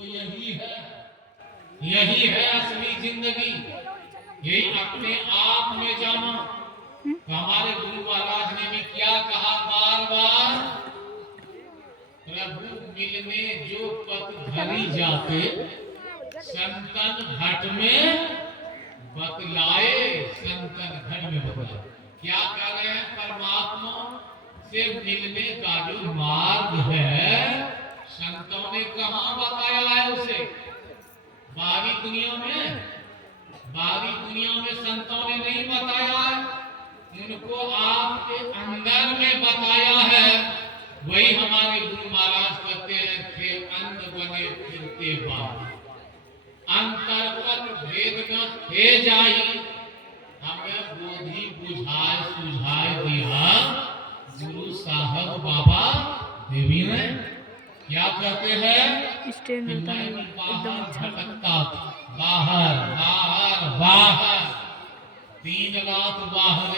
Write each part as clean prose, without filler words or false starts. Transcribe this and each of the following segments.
तो यही है असली जिंदगी। यही अपने आप में जाना। तो हमारे गुरु महाराज ने भी क्या कहा बार बार, प्रभु मिलने जो पथ धरी जाते, संतन घट में बतलाए, संतन घट में बतलाए। क्या कह रहे हैं, परमात्मा से मिलने का जो मार्ग है संतों ने कहां बताया है उसे? बाहरी दुनिया में संतों ने नहीं बताया है, उनको आपके अंदर में बताया है। वही हमारे गुरु महाराज कहते हैं, थे अंध बने फिरते बाहर, अंतर्गत भेद न थे जाई, हमें बोधि बुझाए सुझाए दिया गुरु साहब बाबा देवी ने। क्या कहते हैं कि मैं बाहर भटकता था, बाहर 3 रात बाहर,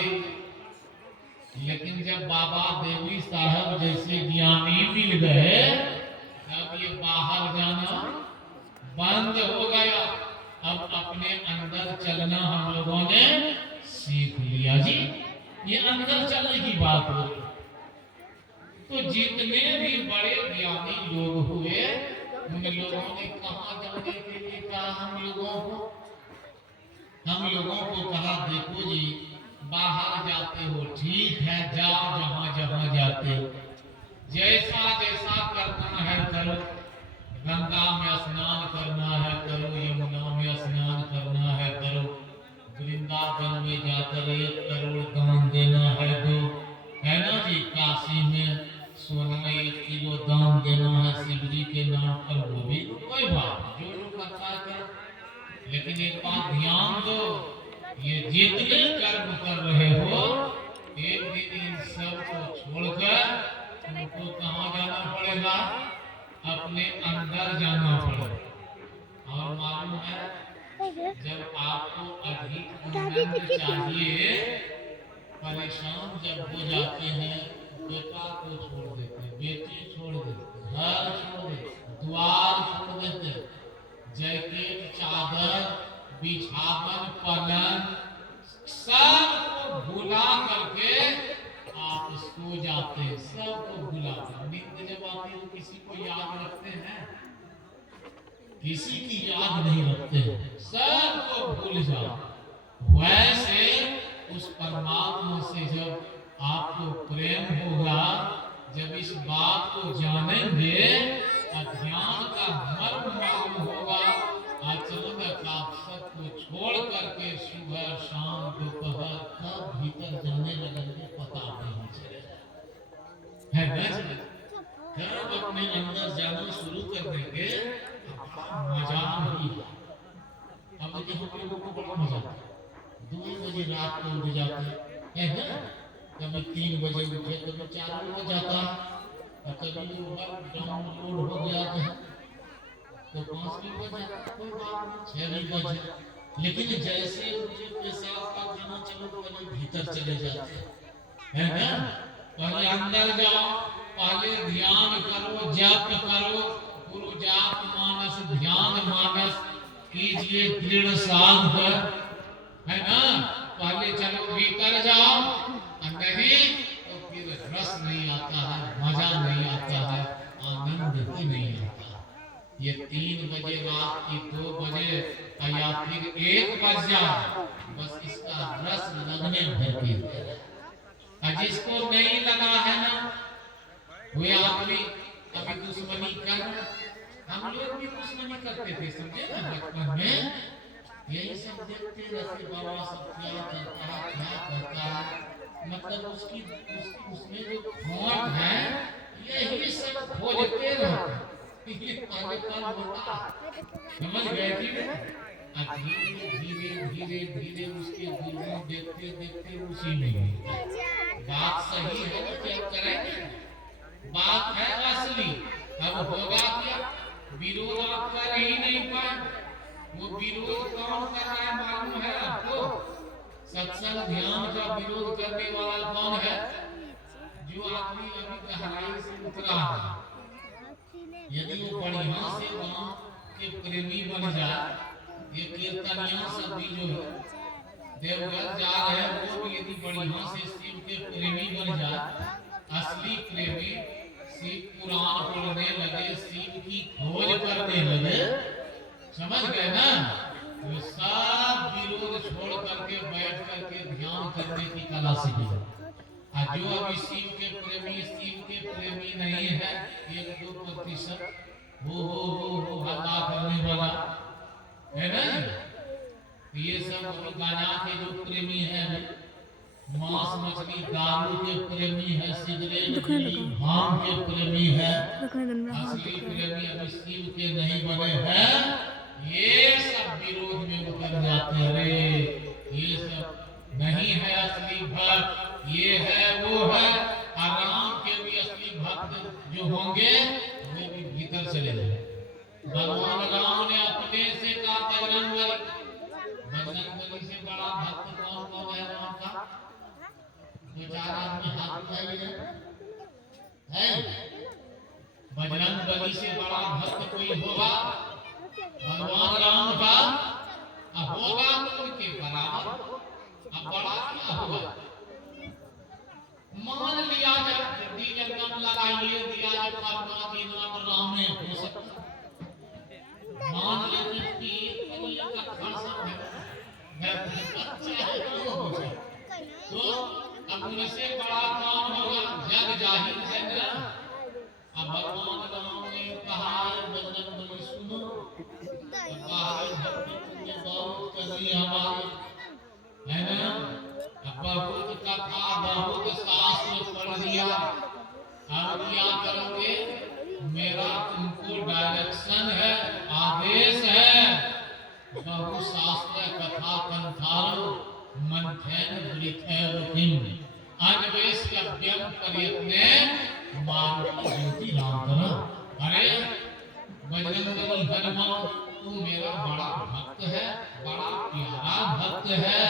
लेकिन जब बाबा देवी साहब जैसे ज्ञानी मिल गए तब ये बाहर जाना बंद हो गया। अब अपने अंदर चलना हम लोगों ने सीख लिया जी। ये अंदर चलने की बात हो। तो जितने भी बड़े ज्ञानी लोग हुए उन लोगों ने कहा जाने के लिए कहा, हम लोगों को कहा देखो जी बाहर जाते हो ठीक है, जाओ जहां जाते हो, जैसा करना है करो। गंगा में स्नान करना है करो, यमुना में स्नान करना है करो, वृंदावन में जाकर 1 करोड़ दान देना है दो, है ना जी। काशी में सोना 1 किलो दान देना है शिव जी के नाम पर, वो भी कोई बात जो करता है। लेकिन एक बात ध्यान दो, ये जितने कर्म कर रहे हो एक दिन इन सब को छोड़कर तुमको कहाँ जाना पड़ेगा? अपने अंदर जाना पड़ेगा। और मालूम है जब आपको अधिक आनंद चाहिए, परेशान जब हो जाते हैं, बेटा को छोड़ देते, बेटी छोड़ देते, घर छोड़ देते, द्वार छोड़ देते, जैकेट चादर बिछावन पलंग सबको भुला करके आप सो जाते, सबको भुला कर। नींद जब आती है तो किसी को याद रखते हैं? किसी की याद नहीं रखते, सबको भूल जाओ। वैसे उस परमात्मा से जब आपको प्रेम होगा, जब इस बात को जानेंगे, ध्यान का मर्म मालूम होगा, अचानक आप सबको छोड़ करके सुबह शाम दोपहर कब भीतर जाने लगेंगे पता नहीं चलेगा, है ना? कब अपने अंदर जाना शुरू कर देंगे, मजा नहीं है। अब देखिए हम लोगों को बड़ा मजा आता है, 2 बजे रात को उठ जाते हैं ना, कभी 3 बजे उठे, कभी 4 बजे जाता, और कभी ओवर डाउनलोड हो गया तो 5 भी बज जाता, कोई बात नहीं 6 भी बज जाता। लेकिन जैसे मुझे पेशाब का खाना चलो पहले भीतर चले जाते हैं, है ना? पहले अंदर जाओ, पहले ध्यान करो, जप करो, गुरु जाप मानस ध्यान मानस कीजिए दृढ़ साध कर, है ना? पहले चलो भीतर जाओ, नहीं तो फिर रस नहीं आता है, मजा नहीं आता है, आनंद ही नहीं आता। ये 3 बजे रात की 2 बजे या फिर 1 बज जाए, बस इसका रस लगने भर की है। जिसको नहीं लगा है ना, वो आदमी अभी दुश्मनी कर, हम लोग भी दुश्मनी करते थे, समझे ना? बचपन में यही सब देखते रहते, बाबा सब क्या करता है, क्या करता है, मतलब उसकी उसमें जो खोट है यही सब खोजते रहते। ये पहले कल होता, समझ गए कि धीरे उसके दिल में देखते देखते उसी में बात सही है ना, क्या करेंगे? बात है असली। अब होगा क्या? विरोध आप कर ही नहीं पाए। वो विरोध कौन कर रहा है मालूम है आपको? सत्संग ध्यान का विरोध करने वाला कौन है? जो आदमी अभी गहराई से उतरा है, यदि वो बढ़िया से वहाँ के प्रेमी बन जाए, ये कीर्तनिया सब भी जो है देवघर जा रहे हैं वो भी यदि बढ़िया से शिव के प्रेमी बन जाए, असली प्रेमी शिव पुराण पढ़ने लगे, शिव की खोज करने लगे, समझ गए ना, तो सब विरोध छोड़ करके बैठ करके ध्यान करने की कला सीखेगा। और जो अभी शिव के प्रेमी नहीं है, 1-2% हो हल्ला करने वाला है ना, ये सब गांजा के जो प्रेमी है, मांस मछली दारू के प्रेमी है, सिगरेट भांग के प्रेमी है, असली प्रेमी अभी शिव के नहीं बने हैं, ये सब विरोध में उतर जाते हैं। अरे ये सब नहीं है असली भक्त, ये है वो है। राम के भी असली भक्त जो होंगे वे भी भीतर चले जाए। भगवान राम ने अपने से कहा बजरंगबली से बड़ा भक्त कौन है राम का? 2-4 आदमी हाथ उठाइए, है बजरंगबली से बड़ा भक्त कोई होगा भगवान राम का? होगा तो उनके बराबर, अब बड़ा क्या होगा? मान लिया जाए दीन लगाइए दिया जाए राम ने हो सकता, मान लेते कि का खर्च है तो अब उनसे बड़ा काम होगा, जग जाहिर है ना। अब भगवान राम ने कहा बजरंगबली सुनो, बहुत कभी हमारे है ना, बहुत कथा बहुत शास्त्र पढ़ लिया, अब क्या करोगे? मेरा तुमको डायरेक्शन है, आदेश है, बहु शास्त्र कथा कंथारो मंथन वृथैरुकिम अन्वेष्यव्यम प्रयत्ने मारुति ज्योति नामधर। अरे बजरंगबली हनुमान तू मेरा बड़ा भक्त है, बड़ा प्यारा भक्त है,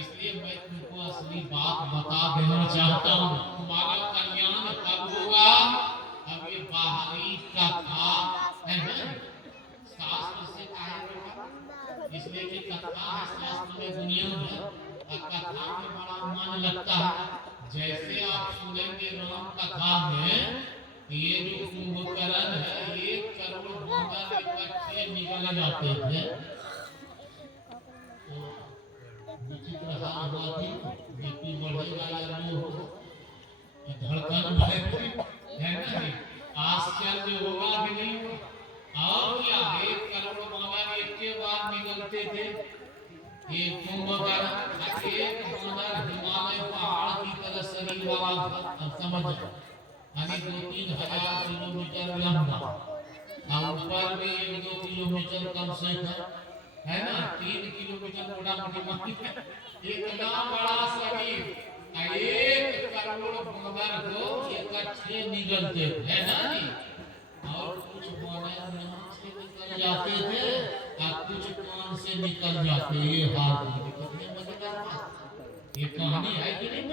इसलिए मैं तुमको असली बात बता देना चाहता हूँ। तुम्हारा कल्याण कब होगा? अब ये बाहरी कथा है ना, शास्त्र से कहा होगा, इसलिए कि कथा है शास्त्र में दुनिया में, कथा में बड़ा मन लगता है। जैसे आप सुनेंगे राम कथा में, ये जो कुंभकर्ण है 1 करोड़ बांदर इकट्ठे निकल जाते थे, विचित्र हाल हुआ थी, बीपी बढ़ेगा या लो धड़कन बढ़ेगी, है ना, आश्चर्य होगा कि नहीं होगा? और क्या 1 करोड़ बांदर एक के बाद निकलते थे, ये कुंभकर्ण एक बांदर हिमालय पहाड़ की तरह शरीर वाला था, समझ यानी 2-3 हजार किलोमीटर लंबा, और ऊपर में 1-2 किलोमीटर कम से कम, है ना, 3 किलोमीटर मोटा-मोटी, इतना बड़ा शरीर, 1 करोड़ बांदर को इकट्ठे निकलते थे ना जी। और कुछ बांदर नाक से निकल जाते थे और कुछ कान से निकल जाते, ये हाल कितने मजेदार, ये कहानी है कि नहीं?